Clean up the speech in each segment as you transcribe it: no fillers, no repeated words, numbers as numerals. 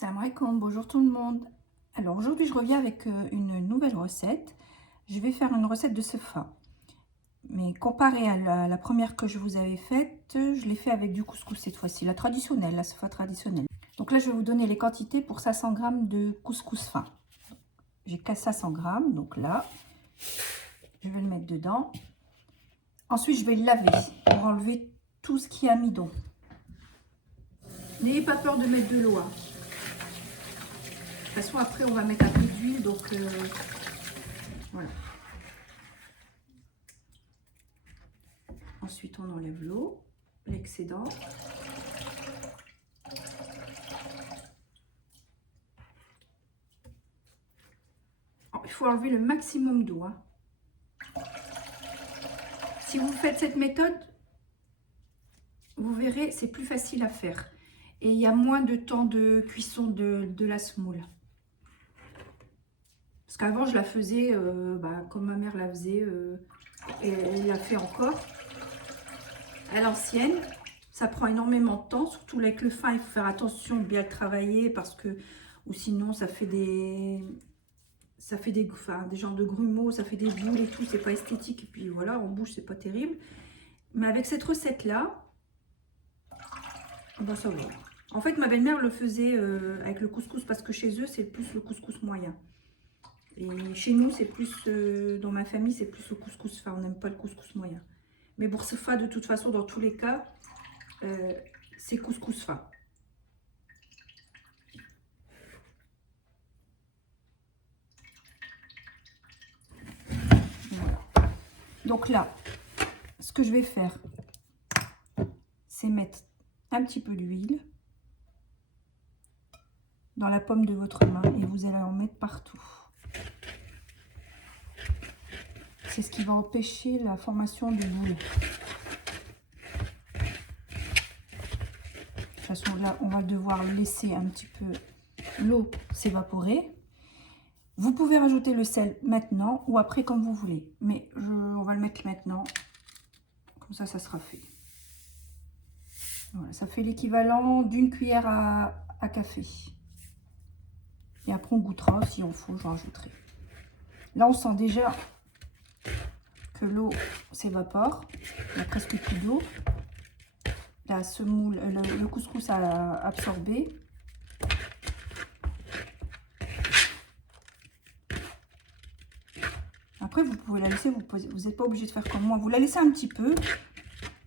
Salam alaikum, bonjour tout le monde. Alors aujourd'hui je reviens avec une nouvelle recette. Je vais faire une recette de sefa. Mais comparé à la première que je vous avais faite, je l'ai fait avec du couscous cette fois-ci, la traditionnelle, la sefa traditionnelle. Donc là je vais vous donner les quantités pour 500 g de couscous fin. J'ai qu'à 500 g, donc là je vais le mettre dedans. Ensuite je vais le laver pour enlever tout ce qui est amidon. N'ayez pas peur de mettre de l'eau, hein. De toute façon, après, on va mettre un peu d'huile, donc voilà. Ensuite, on enlève l'eau, l'excédent. Il faut enlever le maximum d'eau, hein. Si vous faites cette méthode, vous verrez, c'est plus facile à faire. Et il y a moins de temps de cuisson de la semoule. Parce qu'avant, je la faisais comme ma mère la faisait, et elle la fait encore. À l'ancienne, ça prend énormément de temps, surtout avec le fin, il faut faire attention de bien le travailler parce que, ou sinon ça fait des genres de grumeaux, ça fait des boules et tout, c'est pas esthétique, et puis voilà, en bouche c'est pas terrible. Mais avec cette recette là, ça va. En fait, ma belle-mère le faisait avec le couscous parce que chez eux c'est plus le couscous moyen. Et chez nous, c'est plus, dans ma famille, c'est plus le couscous fin, on n'aime pas le couscous moyen. Mais pour ce fa, de toute façon, dans tous les cas, c'est couscous fin. Voilà. Donc là, ce que je vais faire, c'est mettre un petit peu d'huile dans la paume de votre main et vous allez en mettre partout. C'est ce qui va empêcher la formation de boules. De toute façon, là, on va devoir laisser un petit peu l'eau s'évaporer. Vous pouvez rajouter le sel maintenant ou après comme vous voulez. Mais on va le mettre maintenant. Comme ça sera fait. Voilà, ça fait l'équivalent d'une cuillère à café. Et après, on goûtera. Si on faut, je rajouterai. Là, on sent déjà que l'eau s'évapore. Il n'y a presque plus d'eau. La semoule, le couscous a absorbé. Après, vous pouvez la laisser, vous n'êtes pas obligé de faire comme moi. Vous la laissez un petit peu,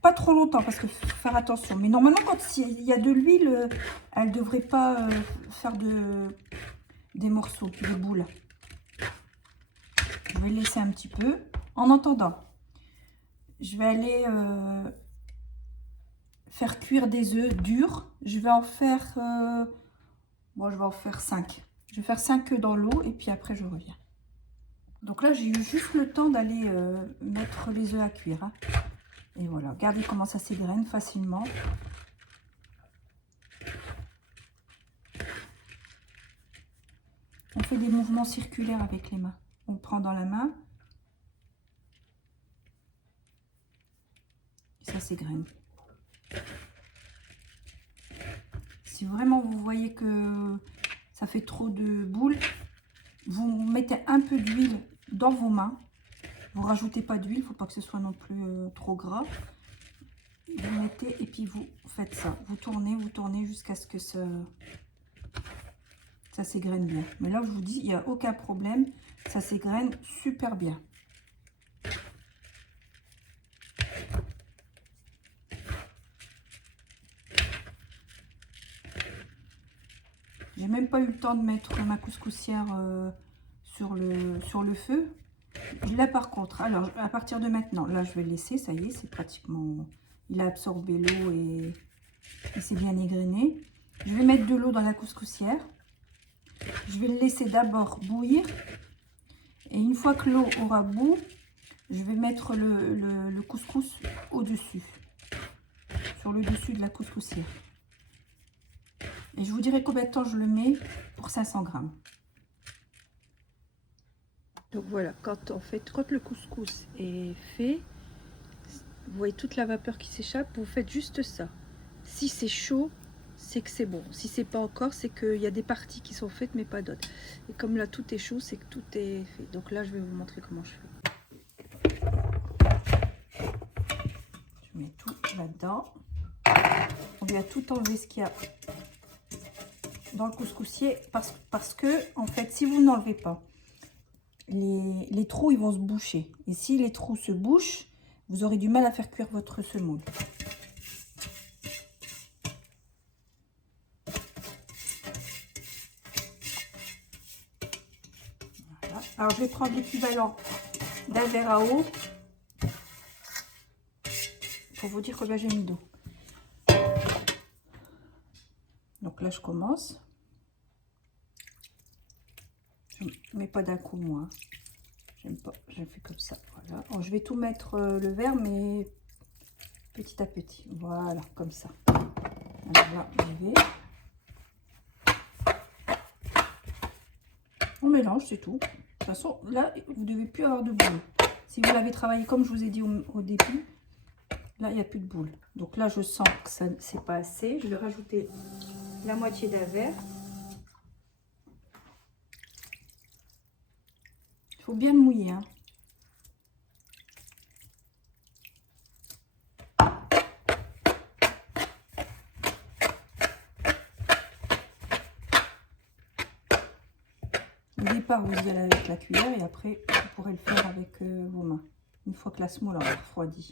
pas trop longtemps, parce que faire attention. Mais normalement, quand il y a de l'huile, elle ne devrait pas faire des morceaux, des boules. Je vais laisser un petit peu. En attendant, je vais aller faire cuire des œufs durs. Je vais en faire, je vais en faire 5. Je vais faire 5 œufs dans l'eau et puis après, je reviens. Donc là, j'ai eu juste le temps d'aller mettre les œufs à cuire, hein. Et voilà, regardez comment ça s'égrène facilement. On fait des mouvements circulaires avec les mains. On prend dans la main. Et ça s'égrène. Si vraiment vous voyez que ça fait trop de boules, vous mettez un peu d'huile dans vos mains. Vous rajoutez pas d'huile, il ne faut pas que ce soit non plus trop gras. Vous mettez et puis vous faites ça. Vous tournez jusqu'à ce que ça s'égrène bien. Mais là, je vous dis, il n'y a aucun problème. Ça s'égrène super bien. J'ai même pas eu le temps de mettre ma couscoussière sur le feu. Là par contre, alors à partir de maintenant, là je vais le laisser, ça y est, c'est pratiquement, il a absorbé l'eau et c'est bien égrené. Je vais mettre de l'eau dans la couscoussière. Je vais le laisser d'abord bouillir. Et une fois que l'eau aura bouilli, je vais mettre le couscous au-dessus, sur le dessus de la couscoussière. Et je vous dirai combien de temps je le mets pour 500 grammes. Donc voilà, quand le couscous est fait, vous voyez toute la vapeur qui s'échappe, vous faites juste ça. Si c'est chaud, c'est que c'est bon. Si c'est pas encore, c'est qu'il y a des parties qui sont faites mais pas d'autres. Et comme là tout est chaud, c'est que tout est fait. Donc là je vais vous montrer comment je fais. Je mets tout là-dedans. On vient tout enlever ce qu'il y a dans le couscoussier parce que en fait si vous n'enlevez pas, les trous ils vont se boucher. Et si les trous se bouchent, vous aurez du mal à faire cuire votre semoule. Alors, je vais prendre l'équivalent d'un verre à eau pour vous dire combien j'ai mis d'eau. Donc là, je commence. Je ne mets pas d'un coup, moi. J'aime pas. Je fais comme ça. Voilà. Alors, je vais tout mettre le verre, mais petit à petit. Voilà, comme ça. Alors là, j'y vais. On mélange, c'est tout. De toute façon, là, vous ne devez plus avoir de boule. Si vous l'avez travaillé comme je vous ai dit au début, là, il n'y a plus de boule. Donc là, je sens que ça c'est pas assez. Je vais rajouter la moitié d'un verre. Il faut bien le mouiller. Hein. Au départ, vous y allez avec la cuillère et après, vous pourrez le faire avec vos mains. Une fois que la semoule a refroidi.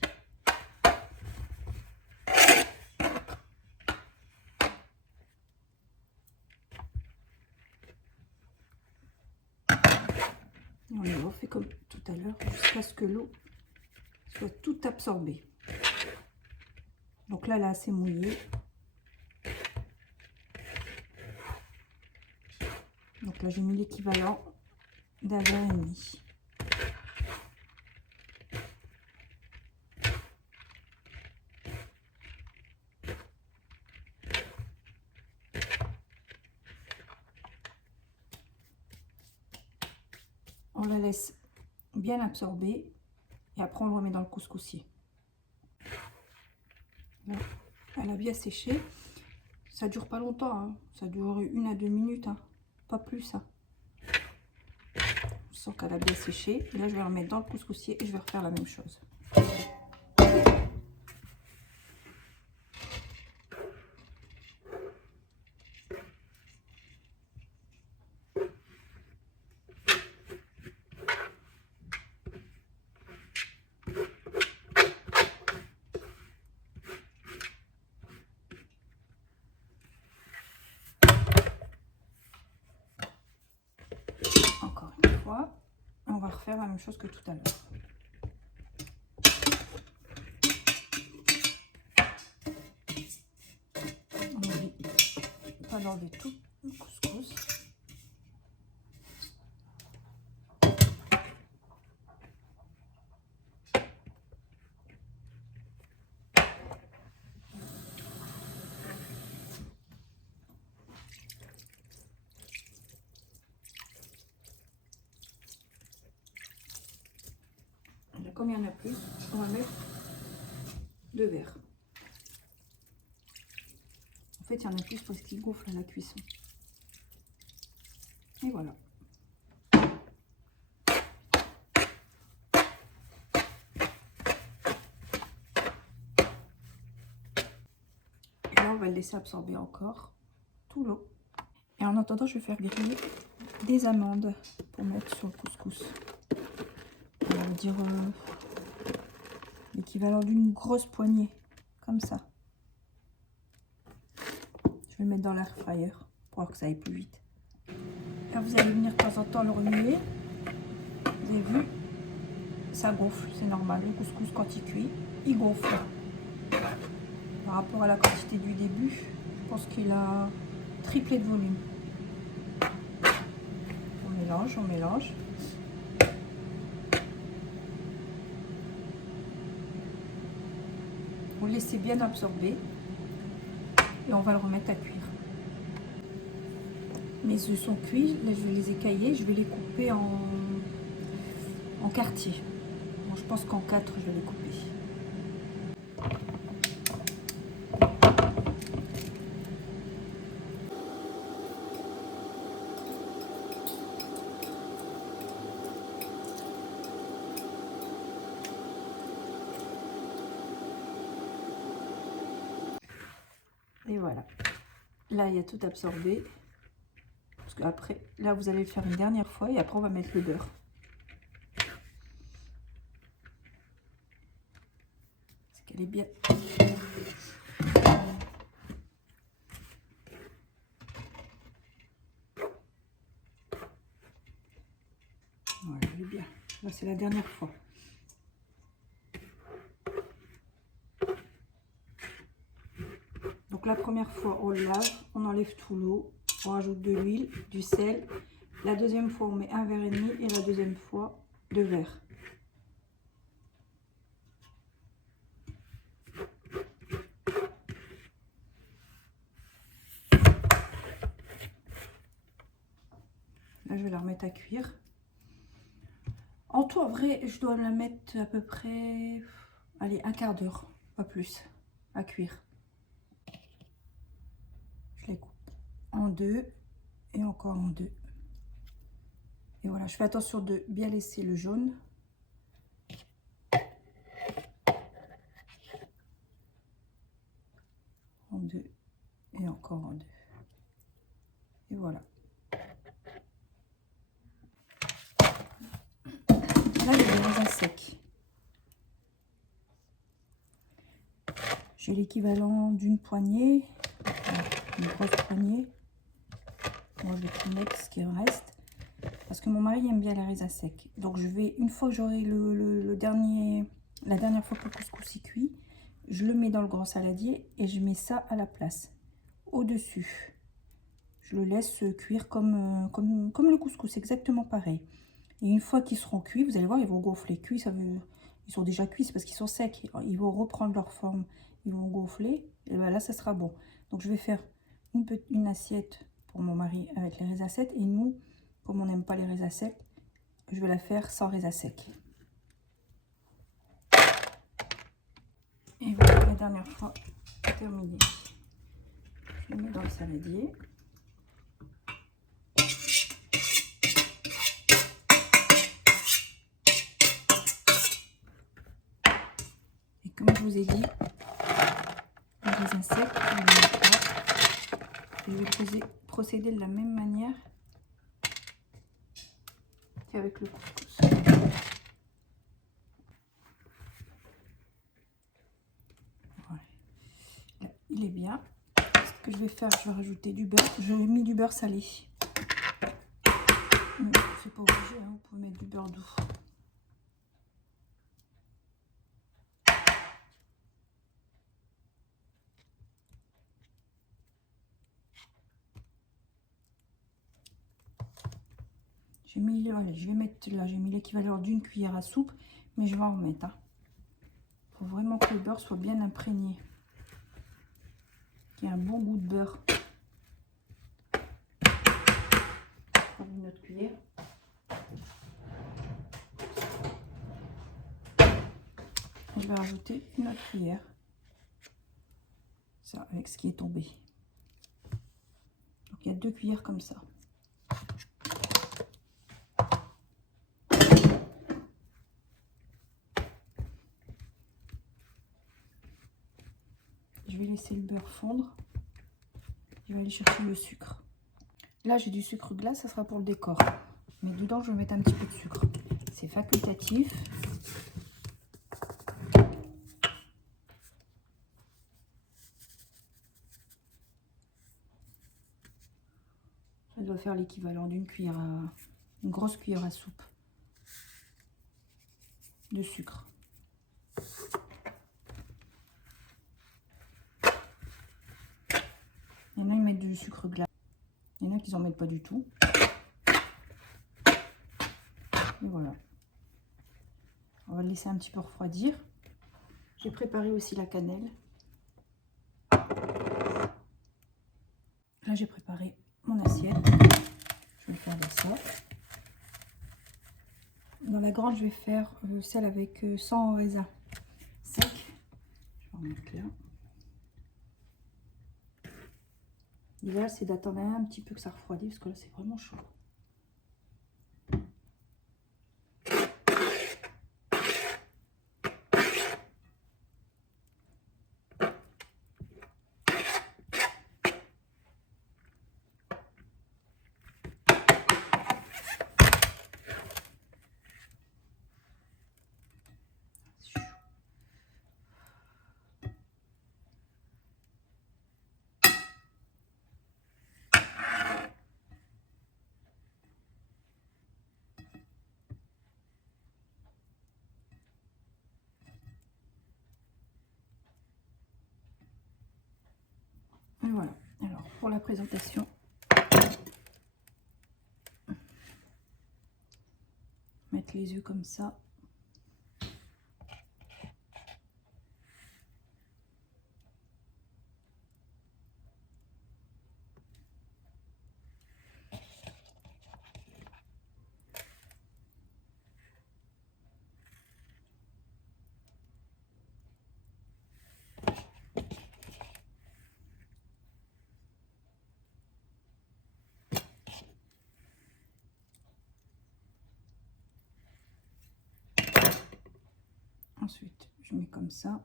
Et on le refait comme tout à l'heure jusqu'à ce que l'eau soit toute absorbée. Donc là, elle est assez mouillée. Donc là, j'ai mis l'équivalent d'un verre et demi. On la laisse bien absorber et après on le remet dans le couscoussier. Là, elle a bien séché. Ça dure pas longtemps, hein. Ça dure 1 à 2 minutes, hein. Pas plus. Hein. Je sens qu'elle a bien séché. Et là, je vais remettre dans le couscoussier et je vais refaire la même chose. Encore une fois, on va refaire la même chose que tout à l'heure. On va enlever tout le couscous. Comme il y en a plus, on va mettre 2 verres. En fait, il y en a plus parce qu'il gonfle à la cuisson. Et voilà. Et là, on va le laisser absorber encore tout l'eau. Et en attendant, je vais faire griller des amandes pour mettre sur le couscous. On va dire l'équivalent d'une grosse poignée, comme ça. Je vais le mettre dans l'air fryer pour que ça aille plus vite. Là, vous allez venir de temps en temps le remuer. Vous avez vu, ça gonfle, c'est normal. Le couscous, quand il cuit, il gonfle. Par rapport à la quantité du début, je pense qu'il a triplé de volume. On mélange, on mélange. Vous le laissez bien absorber et on va le remettre à cuire. Mes œufs sont cuits, là je vais les écailler, je vais les couper en quartiers. Bon, je pense qu'en 4 je vais les couper. voilà. Là, il y a tout absorbé. Parce qu'après, là, vous allez le faire une dernière fois et après, on va mettre le beurre. Parce qu'elle est bien. Voilà, elle est bien. Là, c'est la dernière fois. Donc la première fois, on lave, on enlève tout l'eau, on rajoute de l'huile, du sel. La deuxième fois, on met 1,5 verre et la deuxième fois, 2 verres. Là, je vais la remettre à cuire. En tout, en vrai, je dois la mettre à peu près, allez, un quart d'heure, pas plus, à cuire. Je les coupe en deux et encore en deux. Et voilà, je fais attention de bien laisser le jaune. En deux et encore en deux. Et voilà. Là, j'ai des raisins secs. J'ai l'équivalent d'une poignée, une grosse poignée. Moi, je vais tout mettre ce qui reste. Parce que mon mari aime bien les raisins secs. Donc, je vais, une fois que j'aurai la dernière fois que le couscous est cuit, je le mets dans le grand saladier et je mets ça à la place, au-dessus. Je le laisse cuire comme le couscous, exactement pareil. Et une fois qu'ils seront cuits, vous allez voir, ils vont gonfler. Cuits, ça veut... Ils sont déjà cuits, c'est parce qu'ils sont secs. Ils vont reprendre leur forme, ils vont gonfler. Et ben là, ça sera bon. Donc, je vais faire une assiette pour mon mari avec les raisins secs. Et nous, comme on n'aime pas les raisins secs, je vais la faire sans raisins secs. Et voilà, la dernière fois, terminé. Je le mets dans le saladier. Et comme je vous ai dit, les raisins secs, je vais procéder de la même manière qu'avec le couscous. Voilà. Là, il est bien. Ce que je vais faire, je vais rajouter du beurre. J'ai mis du beurre salé. C'est pas obligé, hein, vous pouvez mettre du beurre doux. J'ai mis, allez, je vais mettre là, j'ai mis l'équivalent d'une cuillère à soupe, mais je vais en remettre. Il faut vraiment que le beurre soit bien imprégné. Qu'il y ait un bon goût de beurre. Je vais une autre cuillère. Je vais rajouter une autre cuillère. Ça, avec ce qui est tombé. Donc il y a 2 cuillères comme ça. Je vais laisser le beurre fondre. Je vais aller chercher le sucre. Là, j'ai du sucre glace, ça sera pour le décor. Mais dedans, je vais mettre un petit peu de sucre. C'est facultatif. Ça doit faire l'équivalent d'une cuillère une grosse cuillère à soupe de sucre. Il y en a, ils mettent du sucre glace. Il y en a qui n'en mettent pas du tout. Et voilà. On va le laisser un petit peu refroidir. J'ai préparé aussi la cannelle. Là, j'ai préparé mon assiette. Je vais faire de ça. Dans la grande, je vais faire celle avec 100 raisins secs. Je vais en mettre là. L'idéal, c'est d'attendre un petit peu que ça refroidisse parce que là, c'est vraiment chaud. Et voilà. Alors, pour la présentation, mettre les yeux comme ça. Ensuite, je mets comme ça.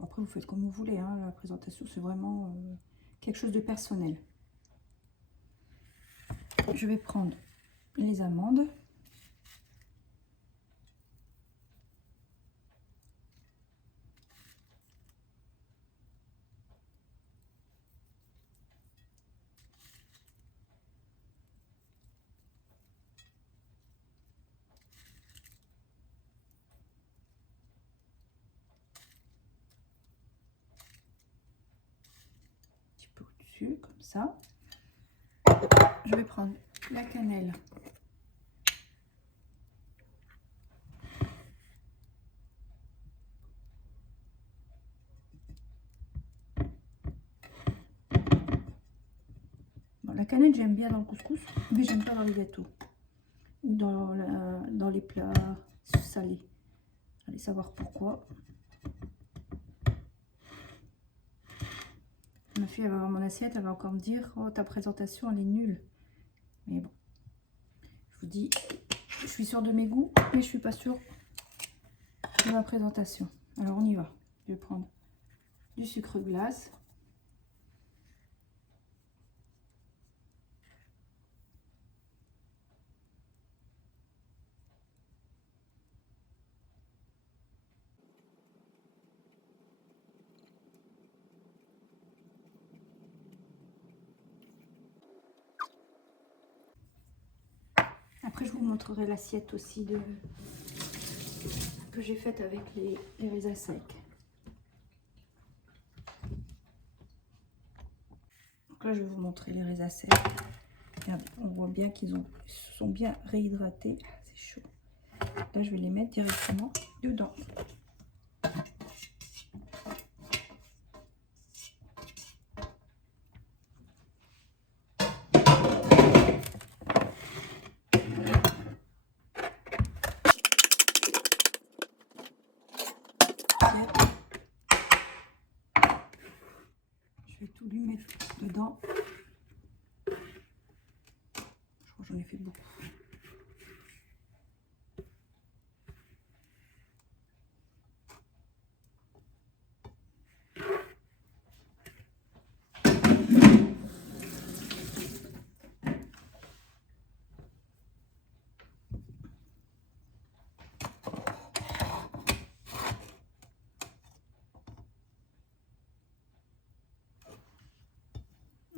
Après, vous faites comme vous voulez, hein. La présentation, c'est vraiment quelque chose de personnel. Je vais prendre les amandes. Un petit peu au-dessus, comme ça. Je vais prendre la cannelle. Bon, la cannelle, j'aime bien dans le couscous, mais j'aime pas dans les gâteaux ou dans les plats salés. Allez savoir pourquoi. Ma fille, elle va voir mon assiette, elle va encore me dire « Oh, ta présentation, elle est nulle. » Mais bon, je vous dis, je suis sûre de mes goûts, mais je suis pas sûre de ma présentation. Alors, on y va. Je vais prendre du sucre glace. Après, je vous montrerai l'assiette aussi que j'ai faite avec les raisins secs. Donc là, je vais vous montrer les raisins secs. Regardez, on voit bien qu'ils sont bien réhydratés. C'est chaud. Là, je vais les mettre directement dedans. Je vais tout lui mettre dedans. Je crois que j'en ai fait beaucoup.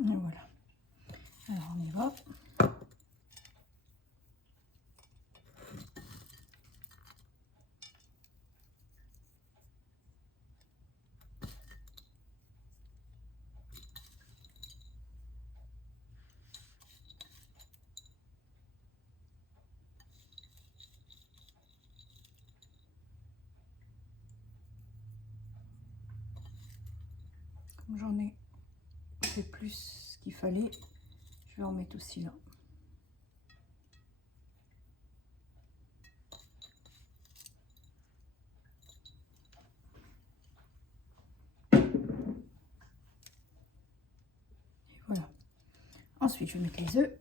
Et voilà. Alors on y va. Comme j'en ai fait plus qu'il fallait, je vais en mettre aussi là. Et voilà. Ensuite, je vais mettre les œufs.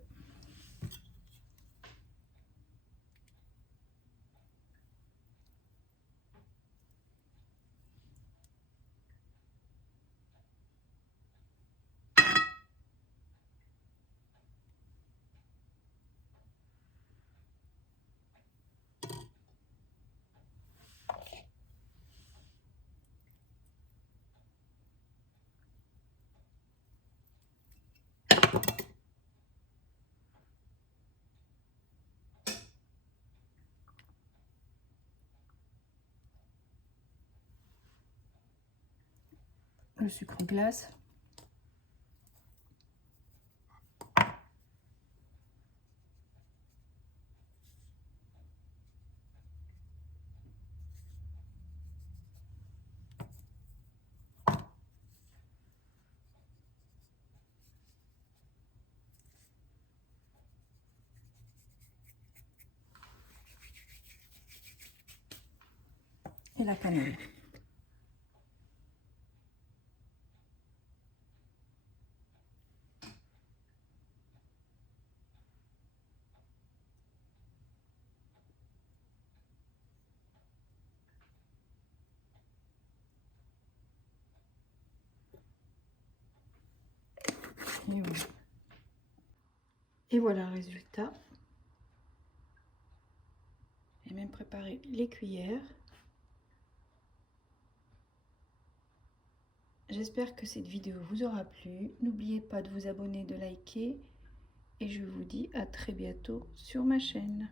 Le sucre glace. la cannelle. Et voilà. Et voilà le résultat. J'ai même préparé les cuillères. J'espère que cette vidéo vous aura plu. N'oubliez pas de vous abonner, de liker. Et je vous dis à très bientôt sur ma chaîne.